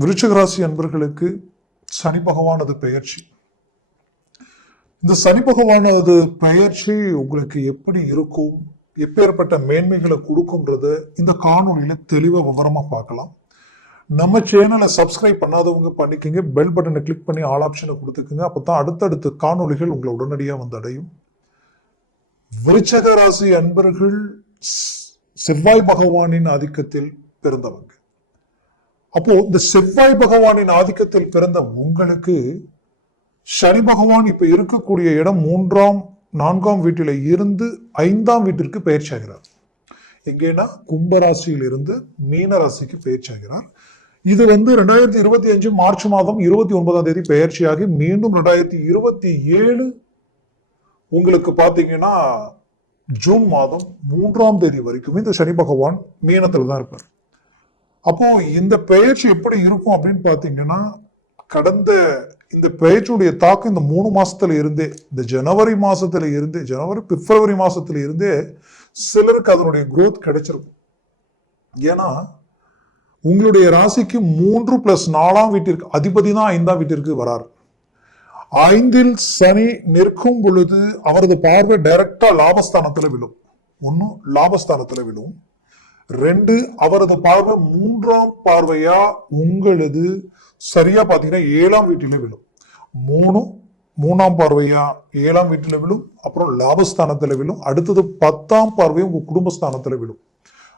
விருச்சகராசி அன்பர்களுக்கு சனி பகவானது பெயர்ச்சி. இந்த சனி பகவானது பெயர்ச்சி உங்களுக்கு எப்படி இருக்கும்? எப்பேற்பட்ட மேன்மைகளை கொடுக்கும்ன்றத இந்த காணொலியில தெளிவாக விவரமா பார்க்கலாம். நம்ம சேனலை சப்ஸ்கிரைப் பண்ணாதவங்க பண்ணிக்கங்க. பெல் பட்டனை கிளிக் பண்ணி ஆல் ஆப்ஷனை கொடுத்துக்குங்க. அப்பதான் அடுத்தடுத்த காணொளிகள் உங்களை உடனடியாக வந்து அடையும் விருச்சக ராசி அன்பர்கள் செவ்வாய் பகவானின் ஆதிக்கத்தில் பிறந்தவங்க. அப்போ இந்த செவ்வாய் பகவானின் ஆதிக்கத்தில் பிறந்த உங்களுக்கு சனி பகவான் இப்ப இருக்கக்கூடிய இடம் மூன்றாம் நான்காம் வீட்டில இருந்து ஐந்தாம் வீட்டிற்கு பயிற்சி ஆகிறார் எங்கேனா கும்பராசியில் இருந்து மீன ராசிக்கு பயிற்சி ஆகிறார் இது வந்து ரெண்டாயிரத்தி இருபத்தி அஞ்சு மார்ச் மாதம் இருபத்தி ஒன்பதாம் தேதி பெயர்ச்சியாகி மீண்டும் ரெண்டாயிரத்தி இருபத்தி ஏழு உங்களுக்கு பாத்தீங்கன்னா ஜூன் மாதம் மூன்றாம் தேதி வரைக்கும் இந்த சனி பகவான் மீனத்துல தான் இருப்பார். அப்போ இந்த பெயர்ச்சி எப்படி இருக்கும் அப்படின்னு பாத்தீங்கன்னா கடந்த இந்த பெயர்ச்சியுடைய தாக்கம் இந்த மூணு மாசத்துல இருந்தே இந்த ஜனவரி மாசத்துல இருந்தே ஜனவரி பிப்ரவரி மாசத்துல இருந்தே சிலருக்கு அதனுடைய குரோத் கிடைச்சிருக்கும். ஏன்னா உங்களுடைய ராசிக்கு மூன்று பிளஸ் நாலாம் வீட்டிற்கு அதிபதி தான் ஐந்தாம் வீட்டிற்கு வரார். ஐந்தில் சனி நிற்கும் பொழுது அவரது பார்வை டைரக்டா லாபஸ்தானத்துல விழும். ஒன்னும் லாபஸ்தானத்துல விழும். ரெண்டு அவரது பார்வை மூன்றாம் பார்வையா? உங்களது சரியா பாத்தீங்கன்னா ஏழாம் வீட்டில விழும். மூணு மூணாம் பார்வையா? ஏழாம் வீட்டில விழும். அப்புறம் லாபஸ்தானத்துல விழும். அடுத்தது பத்தாம் பார்வையும் உங்க குடும்பஸ்தானத்துல விழும்.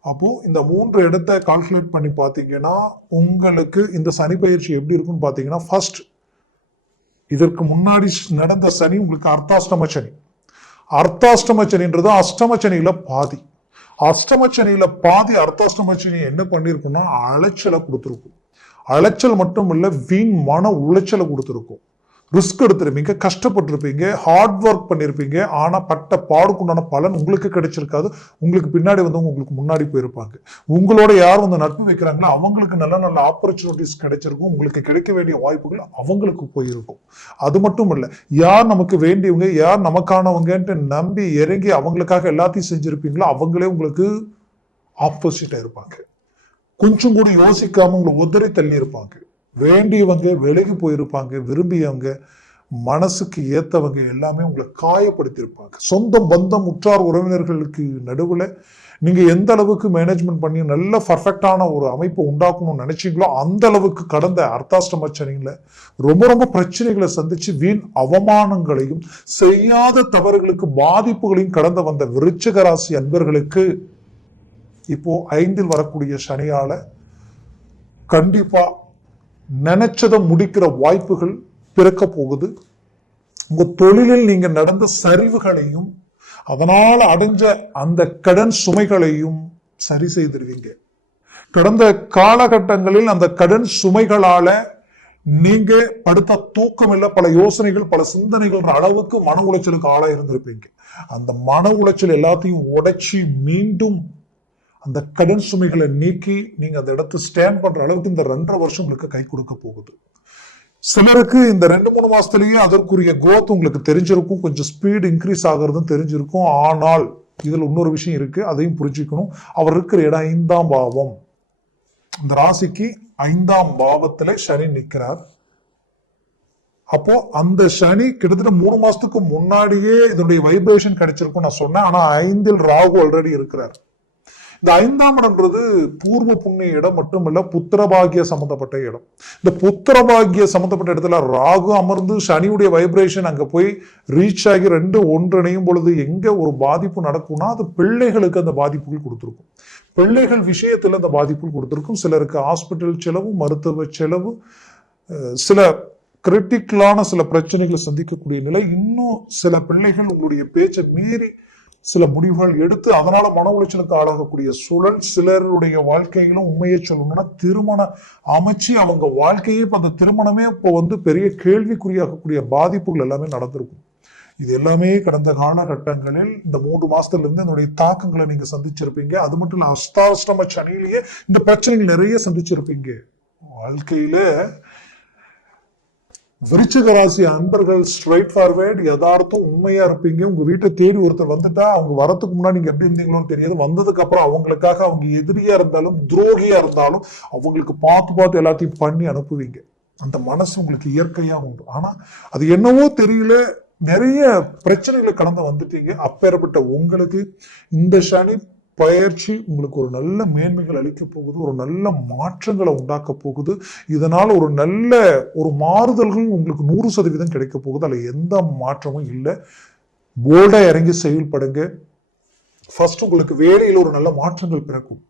அப்போ இந்த மூன்று இடத்த கால்குலேட் பண்ணி பார்த்தீங்கன்னா உங்களுக்கு இந்த சனி பயிற்சி எப்படி இருக்கும்னு பார்த்தீங்கன்னா ஃபர்ஸ்ட் இதற்கு முன்னாடி நடந்த சனி உங்களுக்கு அர்த்தாஷ்டம சனி. அர்த்தாஷ்டம சனின்றது அஷ்டம சனியில பாதி. அஷ்டமச்சனியில பாதி அர்த்த சனி என்ன பண்ணியிருக்குன்னா அலைச்சலை கொடுத்துருக்கும். அலைச்சல் மட்டும் இல்லை வீண் மன உளைச்சலை கொடுத்துருக்கும். ரிஸ்க் எடுத்திருப்பீங்க கஷ்டப்பட்டிருப்பீங்க ஹார்ட் ஒர்க் பண்ணியிருப்பீங்க ஆனால் பட்ட பாடுக்குண்டான பலன் உங்களுக்கு கிடைச்சிருக்காது. உங்களுக்கு பின்னாடி வந்தவங்க உங்களுக்கு முன்னாடி போயிருப்பாங்க. உங்களோட யார் வந்து நட்பு வைக்கிறாங்களோ அவங்களுக்கு நல்ல நல்ல ஆப்பர்ச்சுனிட்டிஸ் கிடைச்சிருக்கும். உங்களுக்கு கிடைக்க வேண்டிய வாய்ப்புகள் அவங்களுக்கு போயிருக்கும். அது மட்டும் இல்லை யார் நமக்கு வேண்டியவங்க யார் நமக்கானவங்கன்ட்டு நம்பி இறங்கி அவங்களுக்காக எல்லாத்தையும் செஞ்சுருப்பீங்களோ அவங்களே உங்களுக்கு ஆப்போசிட்டாக இருப்பாங்க. கொஞ்சம் கூட யோசிக்காம உங்களை உதறி தள்ளி இருப்பாங்க வேண்டியவங்க விலகி போயிருப்பாங்க விரும்பியவங்க மனசுக்கு ஏத்தவங்க எல்லாமே உங்களை காயப்படுத்தியிருப்பாங்க. சொந்தம் பந்தம் உற்றார் உறவினர்களுக்கு நடுவில் நீங்கள் எந்த அளவுக்கு மேனேஜ்மெண்ட் பண்ணி நல்ல பர்ஃபெக்டான ஒரு அமைப்பை உண்டாக்கணும்னு நினச்சிங்களோ அந்த அளவுக்கு கடந்த அர்த்தாஷ்டம சனியில் ரொம்ப ரொம்ப பிரச்சனைகளை சந்தித்து வீண் அவமானங்களையும் செய்யாத தவறுகளுக்கு பாதிப்புகளையும் கடந்த வந்த விருச்சிக ராசி அன்பர்களுக்கு இப்போ ஐந்தில் வரக்கூடிய சனியால கண்டிப்பாக நினைச்சதை முடிக்கிற வாய்ப்புகள் பிறக்க போகுது. உங்க தொழிலில் நீங்க நடந்த சரிவுகளையும் அதனால் அடைஞ்ச அந்த கடன் சுமைகளையும் சரி செய்திருவீங்க. கடந்த காலகட்டங்களில் அந்த கடன் சுமைகளால நீங்க படுத்த தூக்கம் இல்லை பல யோசனைகள் பல சிந்தனைகள் அளவுக்கு மன உளைச்சலுக்கு ஆளாக இருந்திருப்பீங்க அந்த மன உளைச்சல் எல்லாத்தையும் உடைச்சி மீண்டும் அந்த கடன் சுமைகளை நீக்கி நீங்கள் அந்த இடத்து ஸ்டாண்ட் பண்ணுற அளவுக்கு இந்த ரெண்டரை வருஷம் உங்களுக்கு கை கொடுக்க போகுது. சிலருக்கு இந்த ரெண்டு மூணு மாசத்துலயே அதற்குரிய குரோத் உங்களுக்கு தெரிஞ்சிருக்கும். கொஞ்சம் ஸ்பீடு இன்க்ரீஸ் ஆகிறதும் தெரிஞ்சிருக்கும். ஆனால் இதில் இன்னொரு விஷயம் இருக்குது அதையும் புரிஞ்சுக்கணும். அவர் இருக்கிற இடம் ஐந்தாம் பாவம். இந்த ராசிக்கு ஐந்தாம் பாவத்தில் சனி நிற்கிறார். அப்போ அந்த சனி கிட்டத்தட்ட மூணு மாசத்துக்கு முன்னாடியே இதனுடைய வைப்ரேஷன் கிடைச்சிருக்கும் நான் சொன்னேன். ஆனா ஐந்தில் ராகு ஆல்ரெடி இருக்கிறார். இந்த ஐந்தாம் இடம்ன்றது பூர்வ புண்ணிய இடம் மட்டுமல்ல புத்திரபாகிய சம்பந்தப்பட்ட இடம். இந்த புத்திரபாகிய சம்பந்தப்பட்ட இடத்துல ராகு அமர்ந்து சனியுடைய வைப்ரேஷன் அங்க போய் ரீச் ஆகி ரெண்டு ஒன்றிணையும் பொழுது எங்க ஒரு பாதிப்பு நடக்கும்னா அது பிள்ளைகளுக்கு அந்த பாதிப்புகள் கொடுத்துருக்கும். பிள்ளைகள் விஷயத்துல அந்த பாதிப்புகள் கொடுத்துருக்கும். சிலருக்கு ஹாஸ்பிட்டல் செலவு மருத்துவ செலவு சில கிரிட்டிக்கலான சில பிரச்சனைகளை சந்திக்கக்கூடிய நிலை. இன்னும் சில பிள்ளைகள் உங்களுடைய பேச்சை மீறி சில முடிவுகள் எடுத்து அதனால மன உளைச்சலுக்கு ஆளாகக்கூடிய சூழல் சிலருடைய வாழ்க்கையிலும் உண்மையை சொல்லணும்னா திருமணம் அமைச்சு அவங்க வாழ்க்கையே இப்போ அந்த திருமணமே இப்போ வந்து பெரிய கேள்விக்குறியாகக்கூடிய பாதிப்புகள் எல்லாமே நடந்திருக்கும். இது எல்லாமே கடந்த காலகட்டங்களில் இந்த மூன்று மாசத்துல இருந்து என்னுடைய தாக்கங்களை நீங்க சந்திச்சிருப்பீங்க. அது மட்டும் இல்ல அஸ்தாஷ்டம சனியிலேயே இந்த பிரச்சனைகள் நிறைய சந்திச்சிருப்பீங்க. வாழ்க்கையில விருச்சிக ராசி அன்பர்கள் ஸ்ட்ரைட் ஃபார்வேர்ட் யதார்த்தம் உண்மையா இருப்பீங்க. உங்க வீட்டை தேடி ஒருத்தர் வந்துட்டா அவங்க வரதுக்கு முன்னாடி நீங்க எப்படி இருந்தீங்களோன்னு தெரியாது. வந்ததுக்கு அப்புறம் அவங்களுக்காக அவங்க எதிரியா இருந்தாலும் துரோகியா இருந்தாலும் அவங்களுக்கு பார்த்து பார்த்து எல்லாத்தையும் பண்ணி அனுப்புவீங்க. அந்த மனசு உங்களுக்கு இயற்கையா உண்டு. ஆனா அது என்னவோ தெரியல நிறைய பிரச்சனைகளை கடந்து வந்துட்டீங்க. அப்பேற்பட்ட உங்களுக்கு இந்த சனி பயிற்சி உங்களுக்கு ஒரு நல்ல மேன்மைகள் அளிக்க போகுது ஒரு நல்ல மாற்றங்களை உண்டாக்க போகுது. இதனால் ஒரு நல்ல ஒரு மாறுதல்கள் உங்களுக்கு நூறு சதவீதம் கிடைக்க போகுது. அதில் எந்த மாற்றமும் இல்லை. போல்டாக இறங்கி செயல்படுங்க. ஃபர்ஸ்ட் உங்களுக்கு வேலையில் ஒரு நல்ல மாற்றங்கள் பிறக்கும்.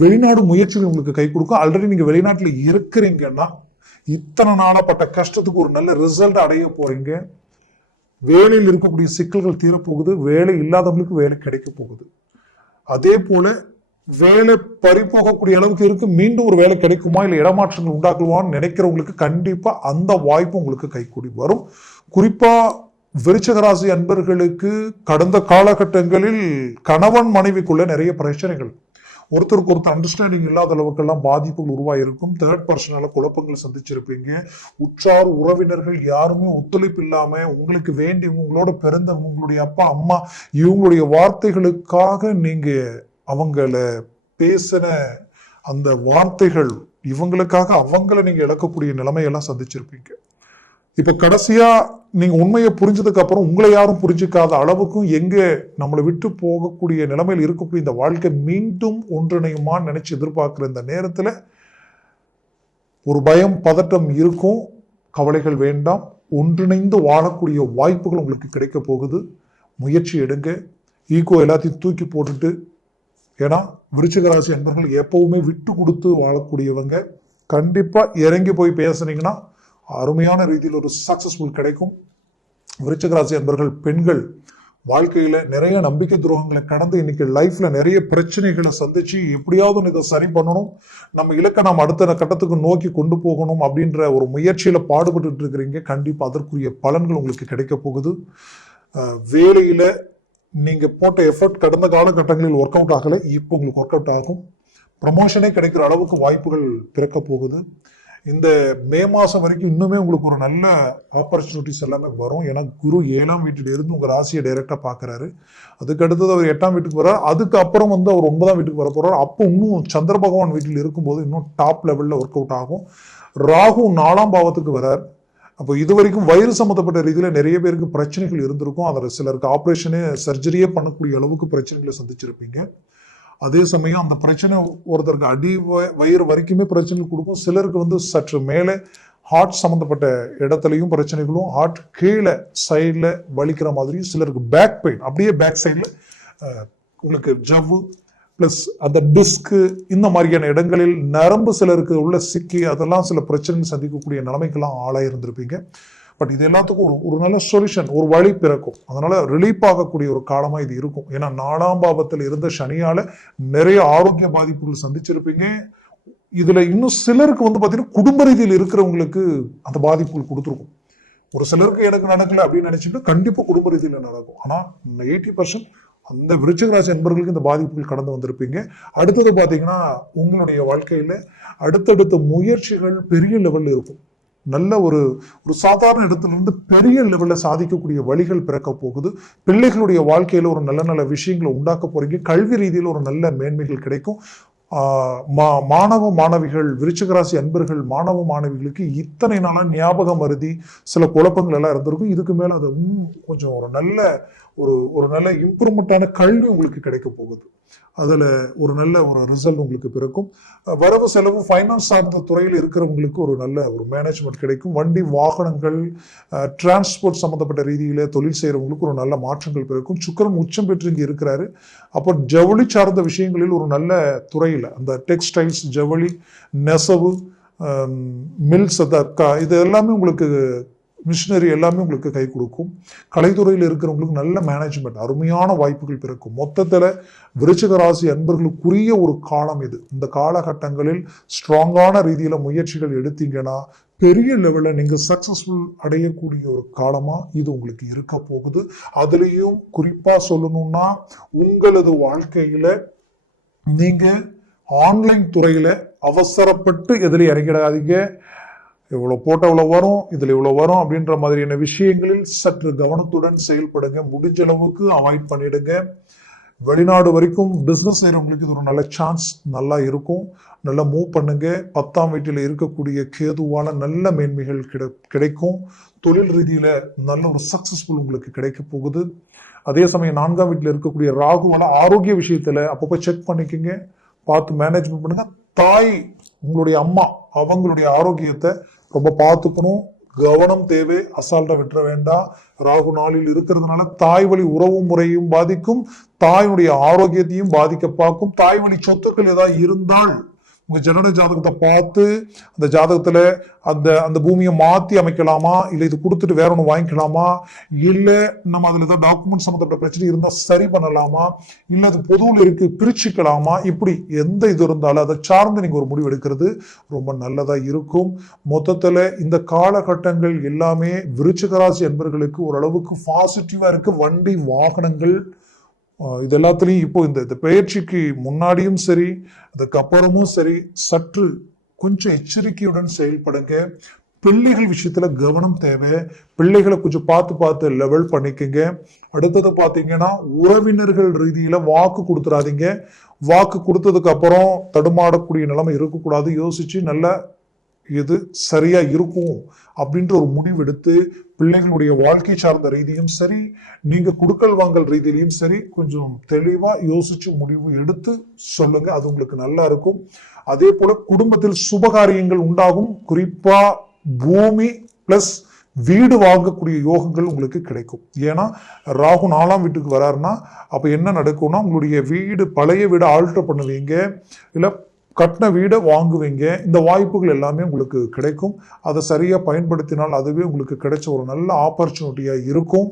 வெளிநாடு முயற்சிகள் உங்களுக்கு கை கொடுக்கும். ஆல்ரெடி நீங்கள் வெளிநாட்டில் இருக்கிறீங்கன்னா இத்தனை நாளப்பட்ட கஷ்டத்துக்கு ஒரு நல்ல ரிசல்ட் அடைய போறீங்க. வேலையில் இருக்கக்கூடிய சிக்கல்கள் தீரப்போகுது. வேலை இல்லாதவங்களுக்கு வேலை கிடைக்க போகுது. அதே போல வேலை பறிபோகக்கூடிய அளவுக்கு இருக்கு. மீண்டும் ஒரு வேலை கிடைக்குமா இல்லை இடமாற்றங்கள் உண்டாக்குவான்னு நினைக்கிறவங்களுக்கு கண்டிப்பா அந்த வாய்ப்பு உங்களுக்கு கைகூடி வரும். குறிப்பா விருச்சகராசி அன்பர்களுக்கு கடந்த காலகட்டங்களில் கணவன் மனைவிக்குள்ள நிறைய பிரச்சனைகள் ஒருத்தருக்கு ஒருத்தர் அண்டர்ஸ்டாண்டிங் இல்லாத அளவுக்கெல்லாம் பாதிப்புகள் உருவாயிருக்கும். தேர்ட் பர்சனால குழப்பங்கள் சந்திச்சிருப்பீங்க. உற்றார் உறவினர்கள் யாருமே ஒத்துழைப்பு இல்லாம உங்களுக்கு வேண்டி உங்களோட பிறந்த உங்களுடைய அப்பா அம்மா இவங்களுடைய வார்த்தைகளுக்காக நீங்க அவங்கள பேசின அந்த வார்த்தைகள் இவங்களுக்காக அவங்கள நீங்க இழக்கக்கூடிய நிலைமையெல்லாம் சந்திச்சிருப்பீங்க. இப்ப கடைசியா நீங்கள் உண்மையை புரிஞ்சதுக்கு அப்புறம் உங்களை யாரும் புரிஞ்சுக்காத அளவுக்கும் எங்கே நம்மளை விட்டு போகக்கூடிய நிலைமையில் இருக்கக்கூடிய இந்த வாழ்க்கை மீண்டும் ஒன்றிணையுமான்னு நினச்சி எதிர்பார்க்குற இந்த நேரத்தில் ஒரு பயம் பதட்டம் இருக்கும். கவலைகள் வேண்டாம். ஒன்றிணைந்து வாழக்கூடிய வாய்ப்புகள் உங்களுக்கு கிடைக்க போகுது. முயற்சி எடுங்க. ஈகோ எல்லாத்தையும் தூக்கி போட்டுட்டு ஏன்னா விருச்சிகராசி அன்பர்கள் எப்பவுமே விட்டு கொடுத்து வாழக்கூடியவங்க. கண்டிப்பாக இறங்கி போய் பேசுனீங்கன்னா அருமையான ரீதியில் ஒரு சக்சஸ்ஃபுல் கிடைக்கும். விருச்சகராசி அன்பர்கள் பெண்கள் வாழ்க்கையில் நிறைய நம்பிக்கை துரோகங்களை கடந்து இன்னைக்கு லைஃப்பில் நிறைய பிரச்சனைகளை சந்திச்சு எப்படியாவது ஒன்று இதை சரி பண்ணணும். நம்ம இலக்கை நாம் அடுத்த கட்டத்துக்கு நோக்கி கொண்டு போகணும் அப்படின்ற ஒரு முயற்சியில் பாடுபட்டு இருக்கிறீங்க. கண்டிப்பாக அதற்குரிய பலன்கள் உங்களுக்கு கிடைக்க போகுது. வேலையில் நீங்கள் போட்ட எஃபர்ட் கடந்த காலகட்டங்களில் ஒர்க் அவுட் ஆகலை. இப்போ உங்களுக்கு ஒர்க் அவுட் ஆகும். ப்ரமோஷனே கிடைக்கிற அளவுக்கு வாய்ப்புகள் பிறக்க போகுது. இந்த மே மாதம் வரைக்கும் இன்னுமே உங்களுக்கு ஒரு நல்ல ஆப்பர்ச்சுனிட்டிஸ் எல்லாமே வரும். ஏன்னா குரு ஏழாம் வீட்டில் இருந்து ராசியை டைரெக்டாக பார்க்குறாரு அதுக்கு அடுத்தது அவர் எட்டாம் வீட்டுக்கு வர்றார். அதுக்கு அப்புறம் வந்து அவர் ஒன்பதாம் வீட்டுக்கு வர போகிறார் அப்போ இன்னும் சந்திர பகவான் வீட்டில் இருக்கும்போது இன்னும் டாப் லெவலில் ஒர்க் அவுட் ஆகும். ராகு நாலாம் பாவத்துக்கு வரார் அப்போ இது வரைக்கும் வயிறு சம்மந்தப்பட்ட ரீதியில் நிறைய பேருக்கு பிரச்சனைகள் இருந்திருக்கும். அதில் சிலருக்கு ஆப்ரேஷனே சர்ஜரியே பண்ணக்கூடிய அளவுக்கு பிரச்சனைகளை சந்திச்சிருப்பீங்க. அதே சமயம் அந்த பிரச்சனை ஒருத்தருக்கு அடி வ- வயிறு வரைக்குமே பிரச்சனை கொடுக்கும். சிலருக்கு வந்து சற்று மேலே ஹார்ட் சம்மந்தப்பட்ட இடத்துலையும் பிரச்சனைகளும் ஹார்ட் கீழே சைடில் வலிக்கிற மாதிரி சிலருக்கு பேக் பெயின் அப்படியே பேக் சைடில் உங்களுக்கு ஜவ்வு ப்ளஸ் அந்த டிஸ்க்கு இந்த மாதிரியான இடங்களில் நரம்பு சிலருக்கு உள்ள சிக்கி அதெல்லாம் சில பிரச்சனைகள் சந்திக்கக்கூடிய நிலைமைக்கெல்லாம் ஆளாக இருந்திருப்பீங்க பட் இது எல்லாத்துக்கும் ஒரு ஒரு நல்ல சொல்யூஷன் ஒரு வழி பிறக்கும். அதனால ரிலீஃப் ஆகக்கூடிய ஒரு காலமாக இது இருக்கும். ஏன்னா நாலாம் பாவத்தில் இருந்த சனியால நிறைய ஆரோக்கிய பாதிப்புகள் சந்திச்சிருப்பீங்க. இதில் இன்னும் சிலருக்கு வந்து பார்த்தீங்கன்னா குடும்ப ரீதியில் இருக்கிறவங்களுக்கு அந்த பாதிப்புகள் கொடுத்துருக்கும். ஒரு சிலருக்கு எனக்கு நடக்கல அப்படின்னு நினச்சிட்டு கண்டிப்பாக குடும்ப ரீதியில் நடக்கும். ஆனால் எயிட்டி பர்சன்ட் அந்த விருச்சகராசி என்பவர்களுக்கு இந்த பாதிப்புகள் கடந்து வந்திருப்பீங்க. அடுத்தது பார்த்தீங்கன்னா உங்களுடைய வாழ்க்கையில் அடுத்தடுத்த முயற்சிகள் பெரிய லெவலில் இருக்கும். நல்ல ஒரு ஒரு சாதாரண இடத்துல இருந்து பெரிய லெவலில் சாதிக்கக்கூடிய வழிகள் பிறக்க போகுது. பிள்ளைகளுடைய வாழ்க்கையில் ஒரு நல்ல நல்ல விஷயங்களை உண்டாக்க போகிறீங்க கல்வி ரீதியில் ஒரு நல்ல மேன்மைகள் கிடைக்கும். மா- மாணவ மாணவிகள் விருச்சிகராசி அன்பர்கள் மாணவ மாணவிகளுக்கு இத்தனை நாளாக ஞாபகம் மருதி சில குழப்பங்கள் எல்லாம் இருந்திருக்கும். இதுக்கு மேலே அது கொஞ்சம் ஒரு நல்ல ஒரு ஒரு நல்ல இம்ப்ரூவ்மெண்ட்டான கல்வி உங்களுக்கு கிடைக்க போகுது. அதில் ஒரு நல்ல ஒரு ரிசல்ட் உங்களுக்கு பிறக்கும். வரவு செலவு ஃபைனான்ஸ் சார்ந்த துறையில் இருக்கிறவங்களுக்கு ஒரு நல்ல ஒரு மேனேஜ்மெண்ட் கிடைக்கும். வண்டி வாகனங்கள் டிரான்ஸ்போர்ட் சம்மந்தப்பட்ட ரீதியில் தொழில் செய்கிறவங்களுக்கு ஒரு நல்ல மாற்றங்கள் பிறக்கும். சுக்கரன் உச்சம் பெற்று இங்கே இருக்கிறாரு. அப்போ ஜவுளி சார்ந்த விஷயங்களில் ஒரு நல்ல துறையில் அந்த டெக்ஸ்டைல்ஸ் ஜவுளி நெசவு மில்ஸ் இது எல்லாமே உங்களுக்கு மிஷினரி எல்லாமே உங்களுக்கு கை கொடுக்கும். கலைத்துறையில் இருக்கிறவங்களுக்கு நல்ல மேனேஜ்மெண்ட் அருமையான வாய்ப்புகள் பிறக்கும். மொத்தத்தில் விருச்சிக ராசி அன்பர்களுக்குரிய ஒரு காலம் இது. இந்த காலகட்டங்களில் ஸ்ட்ராங்கான ரீதியில் முயற்சிகள் எடுத்தீங்கன்னா பெரிய லெவலில் நீங்கள் சக்ஸஸ்ஃபுல் அடையக்கூடிய ஒரு காலமாக இது உங்களுக்கு இருக்க போகுது. அதுலேயும் குறிப்பாக சொல்லணும்னா உங்களது வாழ்க்கையில் நீங்கள் ஆன்லைன் துறையில் அவசரப்பட்டு எதில் இறங்கிடாதீங்க. இவ்வளோ போட்டால் இவ்வளோ வரும் இதில் இவ்வளோ வரும் அப்படின்ற மாதிரியான விஷயங்களில் சற்று கவனத்துடன் செயல்படுங்க. முடிஞ்ச அளவுக்கு அவாய்ட் பண்ணிடுங்க. வெளிநாடு வரைக்கும் பிஸ்னஸ் செய்கிறவங்களுக்கு இது ஒரு நல்ல சான்ஸ் நல்லா இருக்கும். நல்லா மூவ் பண்ணுங்க. பத்தாம் வீட்டில் இருக்கக்கூடிய கேதுவான நல்ல மேன்மைகள் கிடை கிடைக்கும். தொழில் ரீதியில் நல்ல ஒரு சக்ஸஸ்ஃபுல் உங்களுக்கு கிடைக்க போகுது. அதே சமயம் நான்காம் வீட்டில் இருக்கக்கூடிய ராகுவால ஆரோக்கிய விஷயத்தில் அப்பப்போ செக் பண்ணிக்கோங்க. பார்த்து மேனேஜ்மெண்ட் பண்ணுங்கள் தாய் உங்களுடைய அம்மா அவங்களுடைய ஆரோக்கியத்தை ரொம்ப பார்த்துக்கணும். கவனம் தேவை. அசால்ட்டாக விட்டுற வேண்டாம். ராகு நாளில் இருக்கிறதுனால தாய் வழி உறவு முறையும் பாதிக்கும். தாயினுடைய ஆரோக்கியத்தையும் பாதிக்க பார்க்கும். தாய் வழி சொத்துக்கள் ஏதாவது இருந்தால் உங்கள் ஜனன ஜாதகத்தை பார்த்து அந்த ஜாதகத்தில் அந்த அந்த பூமியை மாற்றி அமைக்கலாமா? இல்லை இது கொடுத்துட்டு வேற ஒன்று வாங்கிக்கலாமா? இல்லை நம்ம அதில் ஏதாவது டாக்குமெண்ட் சம்மந்தப்பட்ட பிரச்சனை இருந்தால் சரி பண்ணலாமா? இல்லை அது பொதுவில் இருக்குது பிரிச்சுக்கலாமா? இப்படி எந்த இது இருந்தாலும் அதை சார்ந்து நீங்கள் ஒரு முடிவு எடுக்கிறது ரொம்ப நல்லதாக இருக்கும். மொத்தத்தில் இந்த காலகட்டங்கள் எல்லாமே விருச்சிகராசி என்பர்களுக்கு ஓரளவுக்கு பாசிட்டிவாக இருக்குது வண்டி வாகனங்கள் இது எல்லாத்துலேயும் இப்போ இந்த இந்த பயிற்சிக்கு முன்னாடியும் சரி அதுக்கப்புறமும் சரி சற்று கொஞ்சம் எச்சரிக்கையுடன் செயல்படுங்க. பிள்ளைகள் விஷயத்துல கவனம் தேவை. பிள்ளைகளை கொஞ்சம் பார்த்து பார்த்து லெவல் பண்ணிக்கங்க. அடுத்தது பார்த்தீங்கன்னா உறவினர்கள் ரீதியில வாக்கு கொடுத்துறாதீங்க. வாக்கு கொடுத்ததுக்கு அப்புறம் தடுமாடக்கூடிய நிலைமை இருக்கக்கூடாது. யோசிச்சு நல்ல இது சரியாக இருக்கும் அப்படின்ற ஒரு முடிவெடுத்து பிள்ளைகளுடைய வாழ்க்கை சார்ந்த ரீதியும் சரி நீங்கள் குடுக்கல் வாங்கல் ரீதியிலையும் சரி கொஞ்சம் தெளிவாக யோசித்து முடிவு எடுத்து சொல்லுங்கள் அது உங்களுக்கு நல்லா இருக்கும். அதே போல் குடும்பத்தில் சுபகாரியங்கள் உண்டாகும். குறிப்பாக பூமி ப்ளஸ் வீடு வாங்கக்கூடிய யோகங்கள் உங்களுக்கு கிடைக்கும். ஏன்னா ராகு நாலாம் வீட்டுக்கு வராருன்னா அப்போ என்ன நடக்கும்னா உங்களுடைய வீடு பழைய வீடு ஆல்ட்ரு பண்ணுவீங்க. இல்லை கட்டின வீடை வாங்குவீங்க. இந்த வாய்ப்புகள் எல்லாமே உங்களுக்கு கிடைக்கும். அதை சரியாக பயன்படுத்தினால் அதுவே உங்களுக்கு கிடைச்ச ஒரு நல்ல ஆப்பர்ச்சுனிட்டியாக இருக்கும்.